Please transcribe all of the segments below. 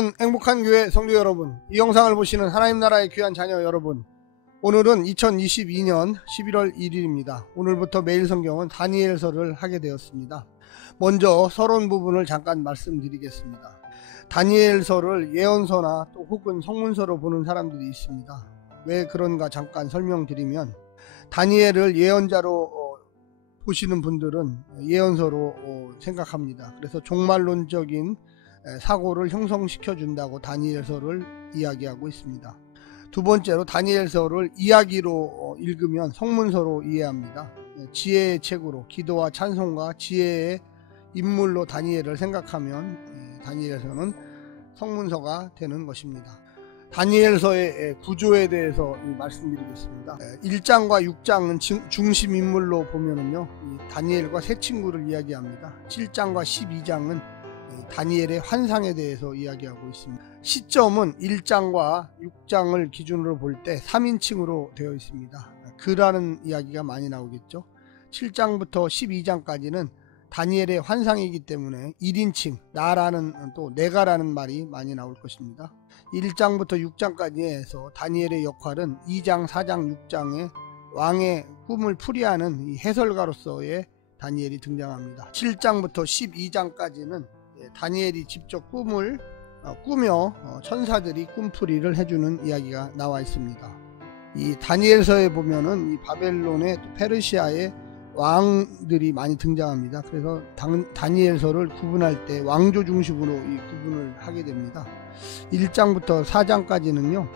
사랑하는 행복한 교회 성도 여러분, 이 영상을 보시는 하나님 나라의 귀한 자녀 여러분, 오늘은 2022년 11월 1일입니다. 오늘부터 매일 성경은 다니엘서를 하게 되었습니다. 먼저 서론 부분을 잠깐 말씀드리겠습니다. 다니엘서를 예언서나 또 혹은 성문서로 보는 사람들이 있습니다. 왜 그런가 잠깐 설명드리면, 다니엘을 예언자로 보시는 분들은 예언서로 생각합니다. 그래서 종말론적인 사고를 형성시켜 준다고 다니엘서를 이야기하고 있습니다. 두 번째로, 다니엘서를 이야기로 읽으면 성문서로 이해합니다. 지혜의 책으로, 기도와 찬송과 지혜의 인물로 다니엘을 생각하면 다니엘서는 성문서가 되는 것입니다. 다니엘서의 구조에 대해서 말씀드리겠습니다. 1장과 6장은 중심 인물로 보면은요, 다니엘과 세 친구를 이야기합니다. 7장과 12장은 다니엘의 환상에 대해서 이야기하고 있습니다. 시점은 1장과 6장을 기준으로 볼 때 3인칭으로 되어 있습니다. 그라는 이야기가 많이 나오겠죠. 7장부터 12장까지는 다니엘의 환상이기 때문에 1인칭, 나라는, 또 내가라는 말이 많이 나올 것입니다. 1장부터 6장까지 해서 다니엘의 역할은 2장, 4장, 6장에 왕의 꿈을 풀이하는 이 해설가로서의 다니엘이 등장합니다. 7장부터 12장까지는 다니엘이 직접 꿈을 꾸며 천사들이 꿈풀이를 해주는 이야기가 나와 있습니다. 이 다니엘서에 보면은 이 바벨론의 또 페르시아의 왕들이 많이 등장합니다. 그래서 다니엘서를 구분할 때 왕조 중심으로 이 구분을 하게 됩니다. 1장부터 4장까지는요,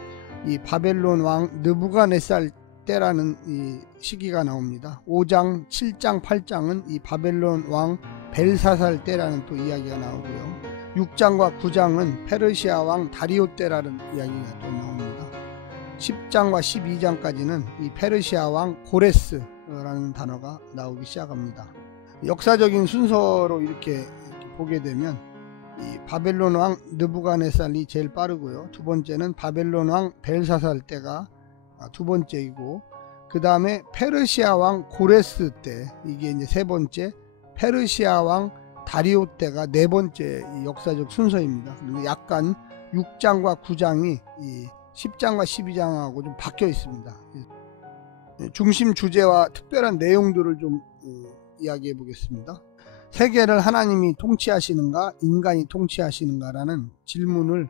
이 바벨론 왕 느부갓네살 때라는 이 시기가 나옵니다. 5장, 7장, 8장은 이 바벨론 왕 벨사살 때라는 또 이야기가 나오고요. 6장과 9장은 페르시아 왕 다리오 때라는 이야기가 또 나옵니다. 10장과 12장까지는 이 페르시아 왕 고레스라는 단어가 나오기 시작합니다. 역사적인 순서로 이렇게 보게 되면 이 바벨론 왕 느부갓네살이 제일 빠르고요. 두 번째는 바벨론 왕 벨사살 때가 두 번째이고, 그 다음에 페르시아 왕 고레스 때, 이게 이제 세 번째, 페르시아 왕 다리오 때가 네 번째 역사적 순서입니다. 그리고 약간 6장과 9장이 이 10장과 12장하고 좀 바뀌어 있습니다. 중심 주제와 특별한 내용들을 좀 이야기해 보겠습니다. 세계를 하나님이 통치하시는가, 인간이 통치하시는가라는 질문을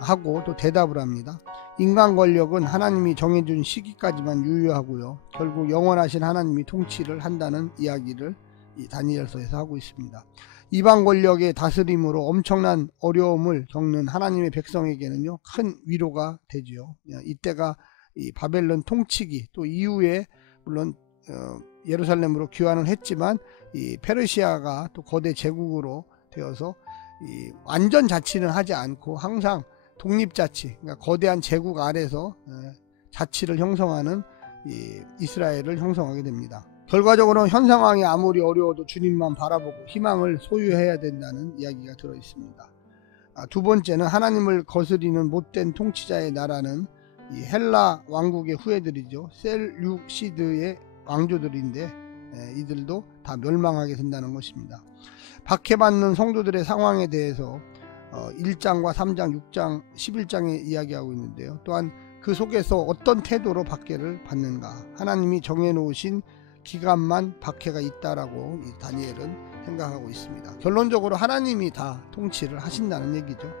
하고 또 대답을 합니다. 인간 권력은 하나님이 정해준 시기까지만 유효하고요, 결국 영원하신 하나님이 통치를 한다는 이야기를 이 다니엘서에서 하고 있습니다. 이방 권력의 다스림으로 엄청난 어려움을 겪는 하나님의 백성에게는요, 큰 위로가 되지요. 이때가 이 바벨론 통치기, 또 이후에 물론 예루살렘으로 귀환을 했지만 이 페르시아가 또 거대 제국으로 되어서 이 완전 자치는 하지 않고 항상 독립자치, 그러니까 거대한 제국 아래서 자치를 형성하는 이 이스라엘을 형성하게 됩니다. 결과적으로 현 상황이 아무리 어려워도 주님만 바라보고 희망을 소유해야 된다는 이야기가 들어 있습니다. 두 번째는 하나님을 거스리는 못된 통치자의 나라는 이 헬라 왕국의 후예들이죠. 셀류시드의 왕조들인데 이들도 다 멸망하게 된다는 것입니다. 박해받는 성도들의 상황에 대해서 1장과 3장, 6장, 11장에 이야기하고 있는데요. 또한 그 속에서 어떤 태도로 박해를 받는가, 하나님이 정해놓으신 기간만 박해가 있다라고 이 다니엘은 생각하고 있습니다. 결론적으로 하나님이 다 통치를 하신다는 얘기죠.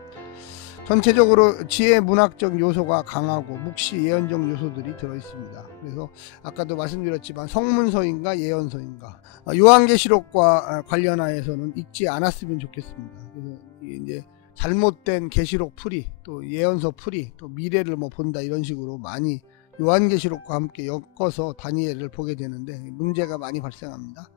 전체적으로 지혜 문학적 요소가 강하고 묵시 예언적 요소들이 들어있습니다. 그래서 아까도 말씀드렸지만 성문서인가 예언서인가, 요한계시록과 관련하여서는 읽지 않았으면 좋겠습니다. 그래서 이제 잘못된 계시록 풀이, 또 예언서 풀이, 또 미래를 뭐 본다, 이런 식으로 많이 요한계시록과 함께 엮어서 다니엘을 보게 되는데 문제가 많이 발생합니다.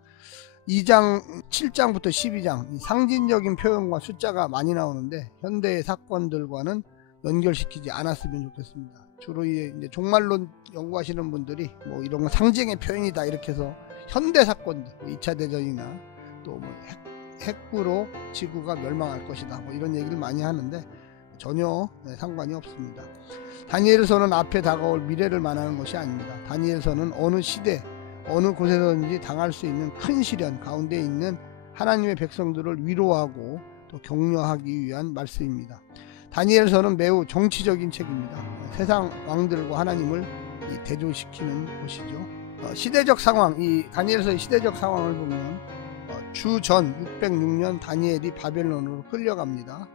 2장 7장부터 12장 상징적인 표현과 숫자가 많이 나오는데 현대의 사건들과는 연결시키지 않았으면 좋겠습니다. 주로 이제 종말론 연구하시는 분들이 뭐 이런 거 상징의 표현이다 이렇게 해서 현대 사건들, 2차 대전이나 또 뭐 핵으로 지구가 멸망할 것이다, 뭐 이런 얘기를 많이 하는데 전혀 상관이 없습니다. 다니엘서는 앞에 다가올 미래를 말하는 것이 아닙니다. 다니엘서는 어느 시대, 어느 곳에서든지 당할 수 있는 큰 시련 가운데 있는 하나님의 백성들을 위로하고 또 격려하기 위한 말씀입니다. 다니엘서는 매우 정치적인 책입니다. 세상 왕들과 하나님을 대조시키는 것이죠. 시대적 상황, 이 다니엘서의 시대적 상황을 보면 주전 606년 다니엘이 바벨론으로 끌려갑니다.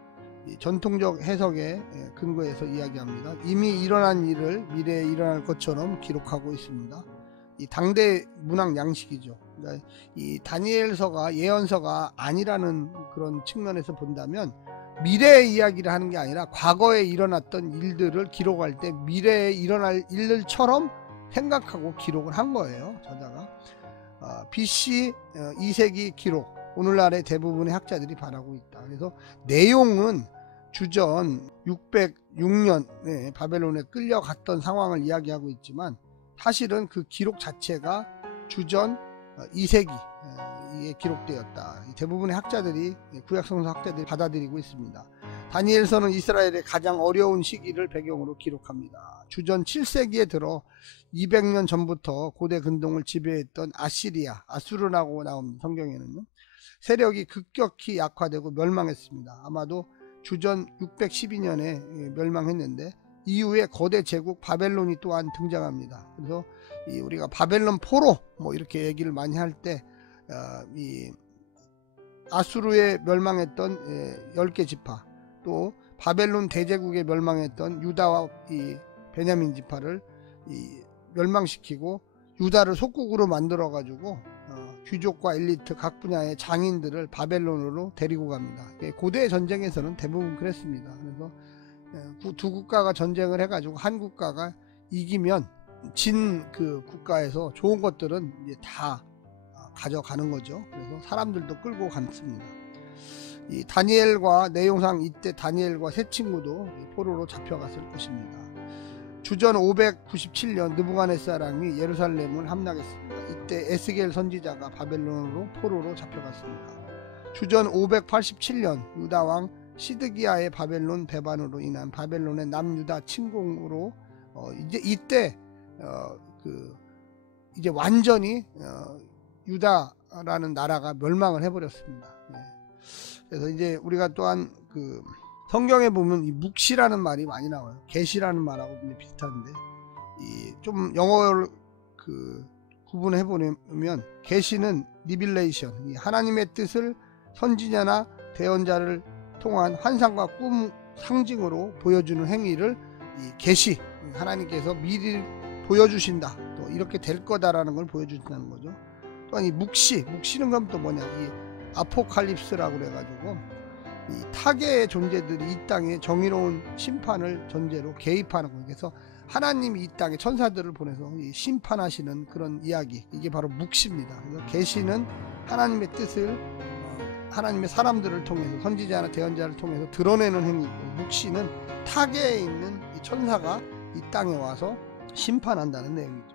이 전통적 해석에 근거해서 이야기합니다. 이미 일어난 일을 미래에 일어날 것처럼 기록하고 있습니다. 이 당대 문학 양식이죠. 그러니까 이 다니엘서가 예언서가 아니라는 그런 측면에서 본다면 미래의 이야기를 하는 게 아니라 과거에 일어났던 일들을 기록할 때 미래에 일어날 일들처럼 생각하고 기록을 한 거예요. 저자가 BC 2세기 기록, 오늘날의 대부분의 학자들이 바라고 있다. 그래서 내용은 주전 606년에 바벨론에 끌려갔던 상황을 이야기하고 있지만 사실은 그 기록 자체가 주전 2세기에 기록되었다. 대부분의 학자들이, 구약성서 학자들이 받아들이고 있습니다. 다니엘서는 이스라엘의 가장 어려운 시기를 배경으로 기록합니다. 주전 7세기에 들어 200년 전부터 고대 근동을 지배했던 아수르라고 나온 성경에는요, 세력이 급격히 약화되고 멸망했습니다. 아마도 주전 612년에 멸망했는데 이후에 거대 제국 바벨론이 또한 등장합니다. 그래서 우리가 바벨론 포로 이렇게 얘기를 많이 할 때 이 아수르에 멸망했던 10개 지파, 또 바벨론 대제국에 멸망했던 유다와 이 베냐민 지파를 멸망시키고 유다를 속국으로 만들어 가지고 귀족과 엘리트 각 분야의 장인들을 바벨론으로 데리고 갑니다. 고대 전쟁에서는 대부분 그랬습니다. 그래서 두 국가가 전쟁을 해가지고 한 국가가 이기면 진 그 국가에서 좋은 것들은 이제 다 가져가는 거죠. 그래서 사람들도 끌고 갔습니다. 이 다니엘과 내용상 이때 다니엘과 세 친구도 포로로 잡혀갔을 것입니다. 주전 597년 느부갓네살왕이 예루살렘을 함락했습니다. 이때 에스겔 선지자가 바벨론으로 포로로 잡혀갔습니다. 주전 587년 유다왕 시드기야의 바벨론 배반으로 인한 바벨론의 남유다 침공으로 이제 이때 이제 완전히 유다라는 나라가 멸망을 해버렸습니다. 그래서 이제 우리가 또한 성경에 보면 이 묵시라는 말이 많이 나와요. 계시라는 말하고 비슷한데 좀 영어를 구분해 보면 계시는 리빌레이션, 하나님의 뜻을 선지자나 대언자를 통한 환상과 꿈 상징으로 보여주는 행위를 계시, 하나님께서 미리 보여주신다, 또 이렇게 될 거다라는 걸 보여주신다는 거죠. 또한 이 묵시는 그럼 또 뭐냐, 이 아포칼립스라고 그래가지고 이 타계의 존재들이 이 땅에 정의로운 심판을 전제로 개입하는 거예요. 그래서 하나님이 이 땅에 천사들을 보내서 심판하시는 그런 이야기, 이게 바로 묵시입니다. 그래서 계시는 하나님의 뜻을 하나님의 사람들을 통해서, 선지자나 대언자를 통해서 드러내는 행위고, 묵시는 타계에 있는 이 천사가 이 땅에 와서 심판한다는 내용이죠.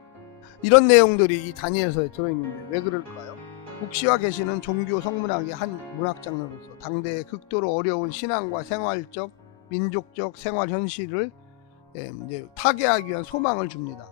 이런 내용들이 이 다니엘서에 들어있는데 왜 그럴까요? 묵시와 계시는 종교 성문학의 한 문학 장르로서 당대의 극도로 어려운 신앙과 생활적, 민족적 생활 현실을 이제 타개하기 위한 소망을 줍니다.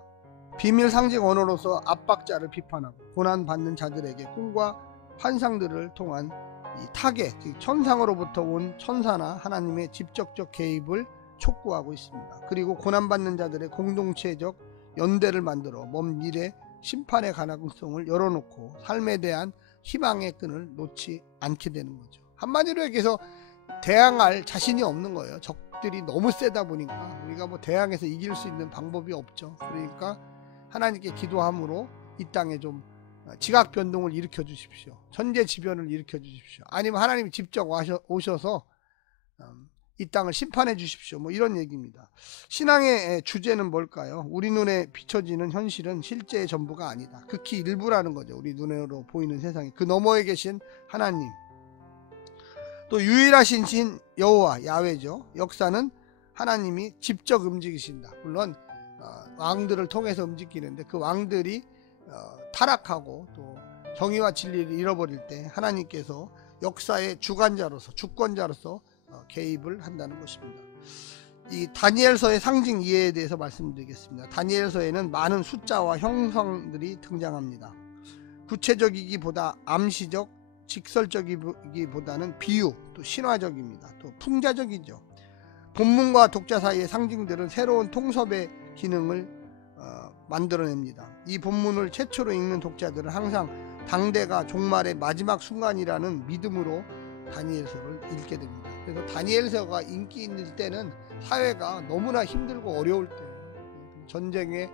비밀 상징 언어로서 압박자를 비판하고 고난받는 자들에게 꿈과 환상들을 통한 이 타개, 즉 천상으로부터 온 천사나 하나님의 직접적 개입을 촉구하고 있습니다. 그리고 고난받는 자들의 공동체적 연대를 만들어 먼 미래 심판의 가능성을 열어놓고 삶에 대한 희망의 끈을 놓지 않게 되는 거죠. 한마디로 얘기해서 대항할 자신이 없는 거예요. 적들이 너무 세다 보니까 우리가 대항해서 이길 수 있는 방법이 없죠. 그러니까 하나님께 기도함으로 이 땅에 좀 지각 변동을 일으켜 주십시오. 천재지변을 일으켜 주십시오. 아니면 하나님이 직접 오셔서 이 땅을 심판해 주십시오. 이런 얘기입니다. 신앙의 주제는 뭘까요? 우리 눈에 비춰지는 현실은 실제의 전부가 아니다. 극히 일부라는 거죠. 우리 눈으로 보이는 세상에 그 너머에 계신 하나님, 또 유일하신 신 여호와, 야훼죠. 역사는 하나님이 직접 움직이신다. 물론 왕들을 통해서 움직이는데 그 왕들이 타락하고 또 정의와 진리를 잃어버릴 때 하나님께서 역사의 주권자로서 개입을 한다는 것입니다. 이 다니엘서의 상징 이해에 대해서 말씀드리겠습니다. 다니엘서에는 많은 숫자와 형상들이 등장합니다. 구체적이기보다 암시적, 직설적이기보다는 비유, 또 신화적입니다. 또 풍자적이죠. 본문과 독자 사이의 상징들은 새로운 통섭의 기능을 만들어냅니다. 이 본문을 최초로 읽는 독자들은 항상 당대가 종말의 마지막 순간이라는 믿음으로 다니엘서를 읽게 됩니다. 그래서 다니엘서가 인기 있는 때는 사회가 너무나 힘들고 어려울 때, 전쟁의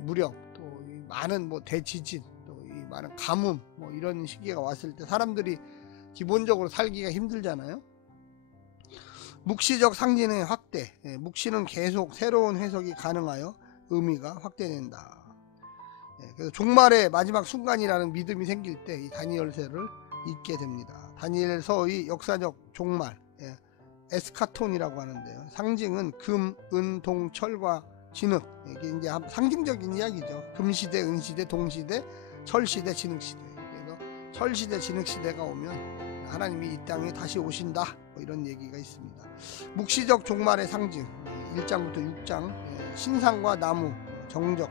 무력, 또 많은 대지진, 또 많은 가뭄, 이런 시기가 왔을 때 사람들이 기본적으로 살기가 힘들잖아요. 묵시적 상징의 확대, 묵시는 계속 새로운 해석이 가능하여 의미가 확대된다. 그래서 종말의 마지막 순간이라는 믿음이 생길 때 이 다니엘서를 읽게 됩니다. 다니엘서의 역사적 종말, 에스카톤이라고 하는데요. 상징은 금, 은, 동, 철과 진흙. 이게 이제 상징적인 이야기죠. 금시대, 은시대, 동시대, 철시대, 진흙시대. 그래서 철시대, 진흙시대가 오면 하나님이 이 땅에 다시 오신다. 이런 얘기가 있습니다. 묵시적 종말의 상징 1장부터 6장 신상과 나무, 정적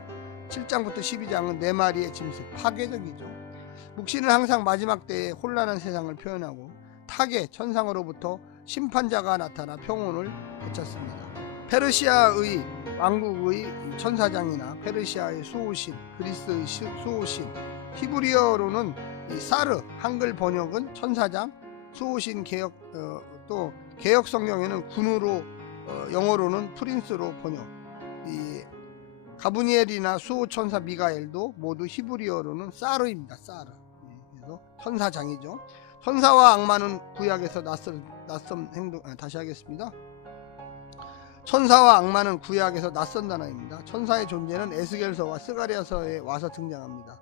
7장부터 12장은 4마리의 짐승, 파괴적이죠. 묵시는 항상 마지막 때의 혼란한 세상을 표현하고 타계 천상으로부터 심판자가 나타나 평온을 되찾습니다. 페르시아의 왕국의 천사장이나 페르시아의 수호신, 그리스의 수호신, 히브리어로는 사르, 한글 번역은 천사장, 수호신 또 개혁 성경에는 군으로 영어로는 프린스로 번역. 이 가브니엘이나 수호천사 미가엘도 모두 히브리어로는 사르입니다. 사르. 그래서 천사장이죠. 천사와 악마는 구약에서 낯선 행동. 다시 하겠습니다. 천사와 악마는 구약에서 낯선 단어입니다. 천사의 존재는 에스겔서와 스가랴서에 와서 등장합니다.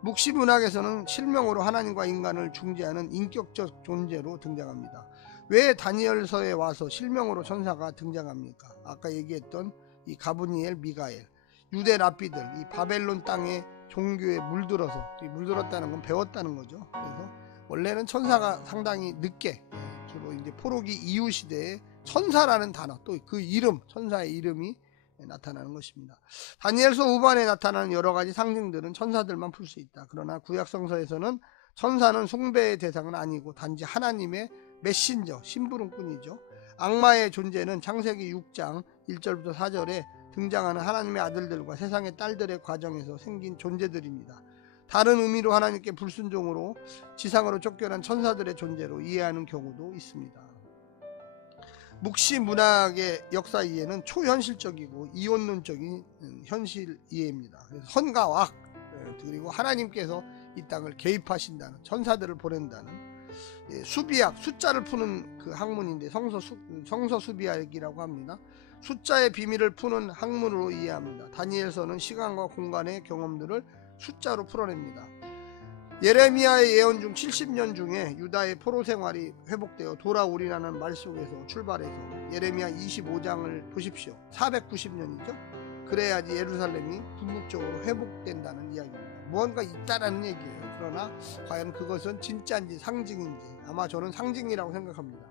묵시 문학에서는 실명으로 하나님과 인간을 중재하는 인격적 존재로 등장합니다. 왜 다니엘서에 와서 실명으로 천사가 등장합니까? 아까 얘기했던 이 가브니엘, 미가엘, 유대 랍비들, 이 바벨론 땅의 종교에 물들었다는 건 배웠다는 거죠. 그래서 원래는 천사가 상당히 늦게, 주로 이제 포로기 이후 시대에 천사라는 단어, 또 그 이름, 천사의 이름이 나타나는 것입니다. 다니엘서 후반에 나타나는 여러 가지 상징들은 천사들만 풀 수 있다. 그러나 구약성서에서는 천사는 숭배의 대상은 아니고 단지 하나님의 메신저, 심부름꾼이죠. 악마의 존재는 창세기 6장 1절부터 4절에 등장하는 하나님의 아들들과 세상의 딸들의 과정에서 생긴 존재들입니다. 다른 의미로 하나님께 불순종으로 지상으로 쫓겨난 천사들의 존재로 이해하는 경우도 있습니다. 묵시 문학의 역사 이해는 초현실적이고 이원론적인 현실 이해입니다. 그래서 선과 악, 그리고 하나님께서 이 땅을 개입하신다는, 천사들을 보낸다는 수비학, 숫자를 푸는 그 학문인데 성서 수비학이라고 합니다. 숫자의 비밀을 푸는 학문으로 이해합니다. 다니엘서는 시간과 공간의 경험들을 숫자로 풀어냅니다. 예레미야의 예언 중 70년 중에 유다의 포로 생활이 회복되어 돌아오리라는 말 속에서 출발해서 예레미야 25장을 보십시오. 490년이죠. 그래야지 예루살렘이 궁극적으로 회복된다는 이야기입니다. 무언가 있다라는 얘기예요. 그러나 과연 그것은 진짜인지 상징인지 아마 저는 상징이라고 생각합니다.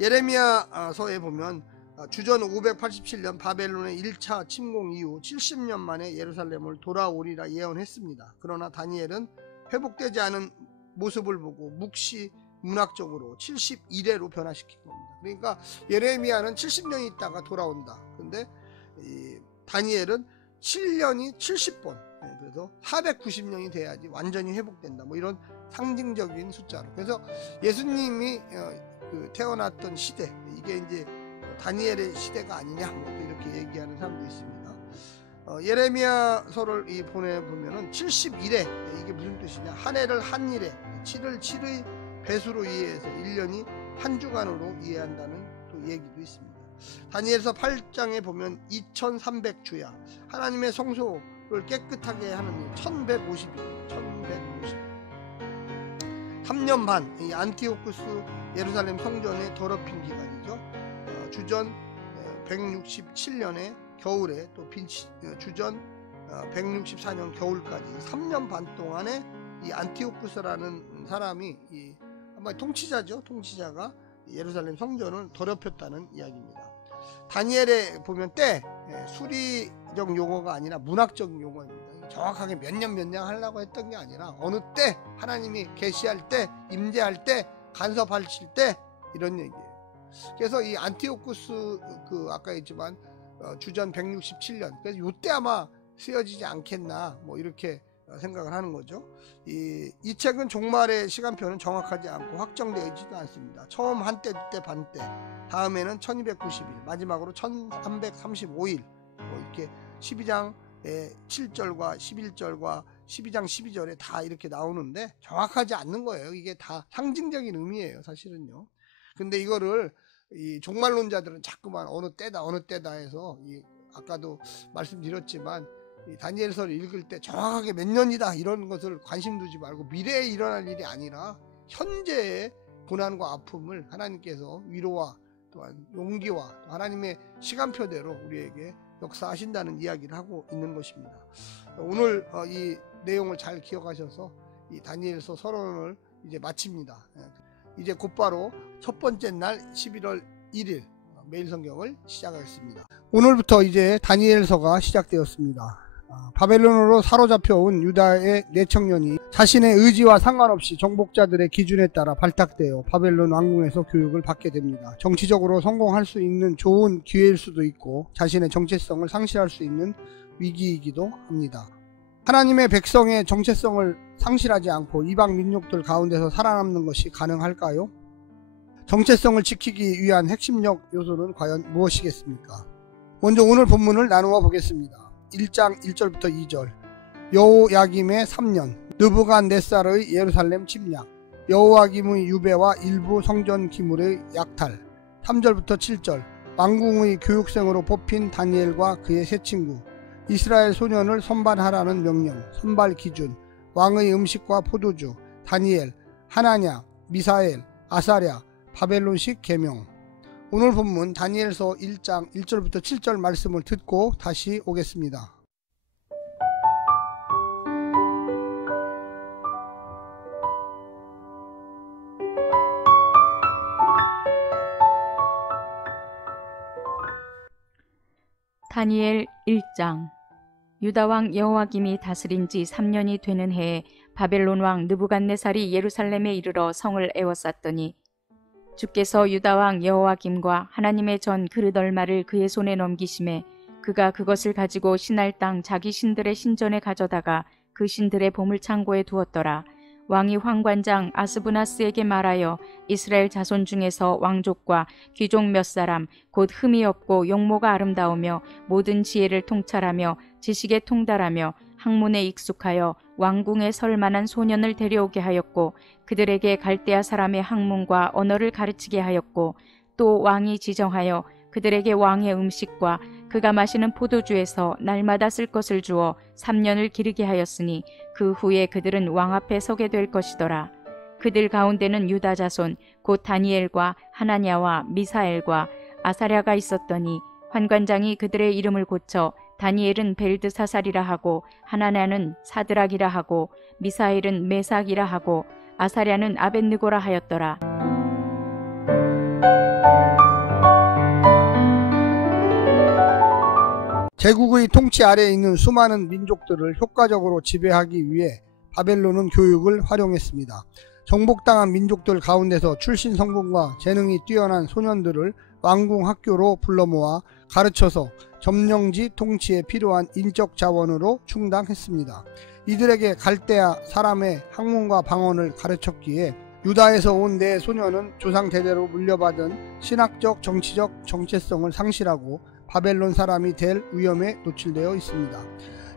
예레미야서에 보면 주전 587년 바벨론의 1차 침공 이후 70년 만에 예루살렘을 돌아오리라 예언했습니다. 그러나 다니엘은 회복되지 않은 모습을 보고 묵시 문학적으로 71회로 변화시킨 겁니다. 그러니까 예레미야는 70년이 있다가 돌아온다. 근데 다니엘은 7년이 70번, 그래서 490년이 돼야지 완전히 회복된다. 이런 상징적인 숫자로. 그래서 예수님이 태어났던 시대, 이게 이제 다니엘의 시대가 아니냐, 또 이렇게 얘기하는 사람도 있습니다. 예레미야서를 보내보면은 71회, 이게 무슨 뜻이냐? 한 해를 한 일에, 7을 7의 배수로 이해해서 1년이 한 주간으로 이해한다는 또 얘기도 있습니다. 다니엘서 8장에 보면 2300주야, 하나님의 성소를 깨끗하게 하는 일, 1150일, 1150. 3년 반, 이 안티오쿠스 예루살렘 성전의 더럽힌 기간이죠. 주전 167년의 겨울에 또 주전 164년 겨울까지 3년 반 동안에 이 안티오쿠스라는 사람이 아마 통치자죠. 통치자가 예루살렘 성전을 더럽혔다는 이야기입니다. 다니엘에 보면 때, 수리적 용어가 아니라 문학적 용어입니다. 정확하게 몇 년 하려고 했던 게 아니라 어느 때 하나님이 계시할 때, 임재할 때, 간섭하실 때, 이런 얘기예요. 그래서 이 안티오쿠스 아까 했지만 주전 167년, 그래서 요때 아마 쓰여지지 않겠나 뭐 이렇게 생각을 하는 거죠. 이 책은 종말의 시간표는 정확하지 않고 확정되지도 않습니다. 처음 한때, 두때, 반때, 다음에는 1290일, 마지막으로 1335일, 뭐 이렇게 12장의 7절과 11절과 12장 12절에 다 이렇게 나오는데 정확하지 않는 거예요. 이게 다 상징적인 의미예요, 사실은요. 근데 이거를 이 종말론자들은 자꾸만 어느 때다 해서 아까도 말씀드렸지만 이 다니엘서를 읽을 때 정확하게 몇 년이다 이런 것을 관심 두지 말고 미래에 일어날 일이 아니라 현재의 고난과 아픔을 하나님께서 위로와 또한 용기와 또 하나님의 시간표대로 우리에게 역사하신다는 이야기를 하고 있는 것입니다. 오늘 이 내용을 잘 기억하셔서 이 다니엘서 서론을 이제 마칩니다. 이제 곧바로 첫 번째 날 11월 1일 매일 성경을 시작하겠습니다. 오늘부터 이제 다니엘서가 시작되었습니다. 바벨론으로 사로잡혀온 유다의 내청년이 자신의 의지와 상관없이 정복자들의 기준에 따라 발탁되어 바벨론 왕궁에서 교육을 받게 됩니다. 정치적으로 성공할 수 있는 좋은 기회일 수도 있고 자신의 정체성을 상실할 수 있는 위기이기도 합니다. 하나님의 백성의 정체성을 상실하지 않고 이방 민족들 가운데서 살아남는 것이 가능할까요? 정체성을 지키기 위한 핵심적 요소는 과연 무엇이겠습니까? 먼저 오늘 본문을 나누어 보겠습니다. 1장 1절부터 2절. 여호야김의 3년, 느부갓네살의 예루살렘 침략, 여호야김의 유배와 일부 성전 기물의 약탈. 3절부터 7절. 왕궁의 교육생으로 뽑힌 다니엘과 그의 세 친구, 이스라엘 소년을 선발하라는 명령, 선발 기준, 왕의 음식과 포도주, 다니엘, 하나냐, 미사엘, 아사랴, 바벨론식 계명. 오늘 본문 다니엘서 1장 1절부터 7절 말씀을 듣고 다시 오겠습니다. 다니엘 1장. 유다왕 여호야김이 다스린 지 3년이 되는 해에 바벨론 왕 느부갓네살이 예루살렘에 이르러 성을 에워쌌더니 주께서 유다왕 여호야김과 하나님의 전 그릇 얼마를 그의 손에 넘기심에 그가 그것을 가지고 신할 땅 자기 신들의 신전에 가져다가 그 신들의 보물창고에 두었더라. 왕이 황관장 아스부나스에게 말하여 이스라엘 자손 중에서 왕족과 귀족 몇 사람 곧 흠이 없고 용모가 아름다우며 모든 지혜를 통찰하며 지식에 통달하며 학문에 익숙하여 왕궁에 설 만한 소년을 데려오게 하였고 그들에게 갈대아 사람의 학문과 언어를 가르치게 하였고 또 왕이 지정하여 그들에게 왕의 음식과 그가 마시는 포도주에서 날마다 쓸 것을 주어 3년을 기르게 하였으니 그 후에 그들은 왕 앞에 서게 될 것이더라. 그들 가운데는 유다 자손 곧 다니엘과 하나냐와 미사엘과 아사랴가 있었더니 환관장이 그들의 이름을 고쳐 다니엘은 벨드사살이라 하고 하나냐는 사드락이라 하고 미사엘은 메삭이라 하고 아사랴는 아벳느고라 하였더라. 제국의 통치 아래에 있는 수많은 민족들을 효과적으로 지배하기 위해 바벨론은 교육을 활용했습니다. 정복당한 민족들 가운데서 출신 성분과 재능이 뛰어난 소년들을 왕궁 학교로 불러 모아 가르쳐서 점령지 통치에 필요한 인적 자원으로 충당했습니다. 이들에게 갈대아 사람의 학문과 방언을 가르쳤기에 유다에서 온 네 소년은 조상 대대로 물려받은 신학적 정치적 정체성을 상실하고 바벨론 사람이 될 위험에 노출되어 있습니다.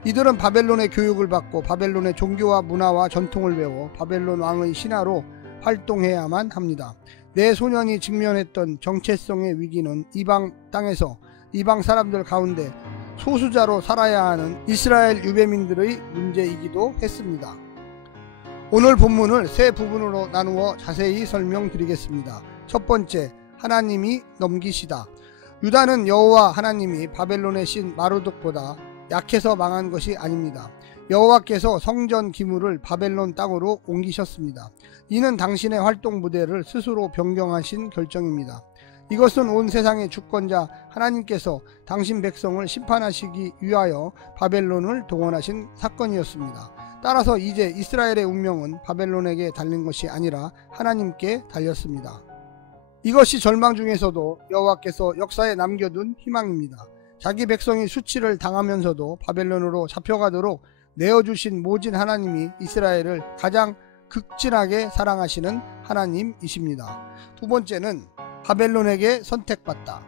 이들은 바벨론의 교육을 받고 바벨론의 종교와 문화와 전통을 배워 바벨론 왕의 신하로 활동해야만 합니다. 네 소년이 직면했던 정체성의 위기는 이방 땅에서 이방 사람들 가운데 소수자로 살아야 하는 이스라엘 유배민들의 문제이기도 했습니다. 오늘 본문을 세 부분으로 나누어 자세히 설명드리겠습니다. 첫 번째, 하나님이 넘기시다. 유다는 여호와 하나님이 바벨론의 신 마르독보다 약해서 망한 것이 아닙니다. 여호와께서 성전 기물을 바벨론 땅으로 옮기셨습니다. 이는 당신의 활동 무대를 스스로 변경하신 결정입니다. 이것은 온 세상의 주권자 하나님께서 당신 백성을 심판하시기 위하여 바벨론을 동원하신 사건이었습니다. 따라서 이제 이스라엘의 운명은 바벨론에게 달린 것이 아니라 하나님께 달렸습니다. 이것이 절망 중에서도 여호와께서 역사에 남겨둔 희망입니다. 자기 백성이 수치를 당하면서도 바벨론으로 잡혀가도록 내어주신 모진 하나님이 이스라엘을 가장 극진하게 사랑하시는 하나님이십니다. 두 번째는 바벨론에게 선택받다.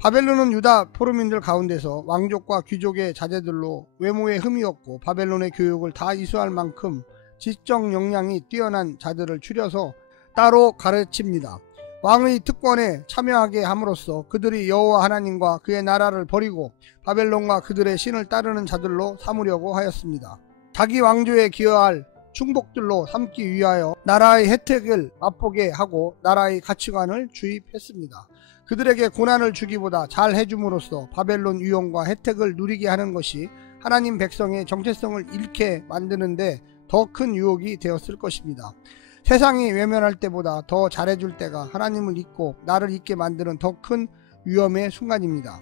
바벨론은 유다 포로민들 가운데서 왕족과 귀족의 자제들로 외모에 흠이 없고 바벨론의 교육을 다 이수할 만큼 지적 역량이 뛰어난 자들을 추려서 따로 가르칩니다. 왕의 특권에 참여하게 함으로써 그들이 여호와 하나님과 그의 나라를 버리고 바벨론과 그들의 신을 따르는 자들로 삼으려고 하였습니다. 자기 왕조에 기여할 충복들로 삼기 위하여 나라의 혜택을 맛보게 하고 나라의 가치관을 주입했습니다. 그들에게 고난을 주기보다 잘 해줌으로써 바벨론 위엄과 혜택을 누리게 하는 것이 하나님 백성의 정체성을 잃게 만드는데 더 큰 유혹이 되었을 것입니다. 세상이 외면할 때보다 더 잘해줄 때가 하나님을 잊고 나를 잊게 만드는 더 큰 위험의 순간입니다.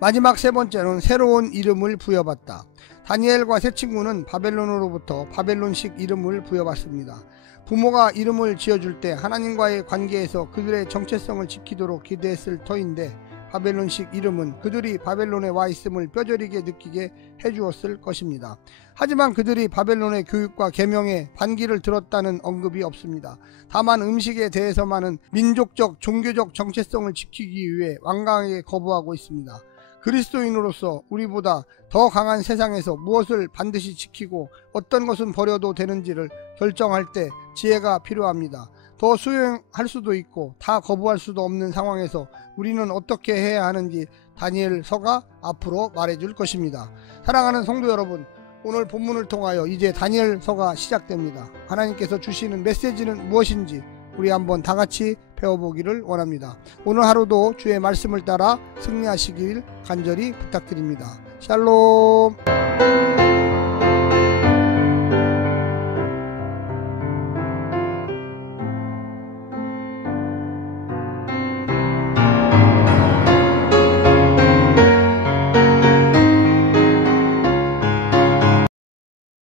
마지막 세 번째는 새로운 이름을 부여받다. 다니엘과 세 친구는 바벨론으로부터 바벨론식 이름을 부여받습니다. 부모가 이름을 지어줄 때 하나님과의 관계에서 그들의 정체성을 지키도록 기대했을 터인데 바벨론식 이름은 그들이 바벨론에 와 있음을 뼈저리게 느끼게 해주었을 것입니다. 하지만 그들이 바벨론의 교육과 계명에 반기를 들었다는 언급이 없습니다. 다만 음식에 대해서만은 민족적 종교적 정체성을 지키기 위해 완강하게 거부하고 있습니다. 그리스도인으로서 우리보다 더 강한 세상에서 무엇을 반드시 지키고 어떤 것은 버려도 되는지를 결정할 때 지혜가 필요합니다. 더 수용할 수도 있고 다 거부할 수도 없는 상황에서 우리는 어떻게 해야 하는지 다니엘서가 앞으로 말해줄 것입니다. 사랑하는 성도 여러분, 오늘 본문을 통하여 이제 다니엘서가 시작됩니다. 하나님께서 주시는 메시지는 무엇인지 우리 한번 다 같이 배워보기를 원합니다. 오늘 하루도 주의 말씀을 따라 승리하시길 간절히 부탁드립니다. 샬롬.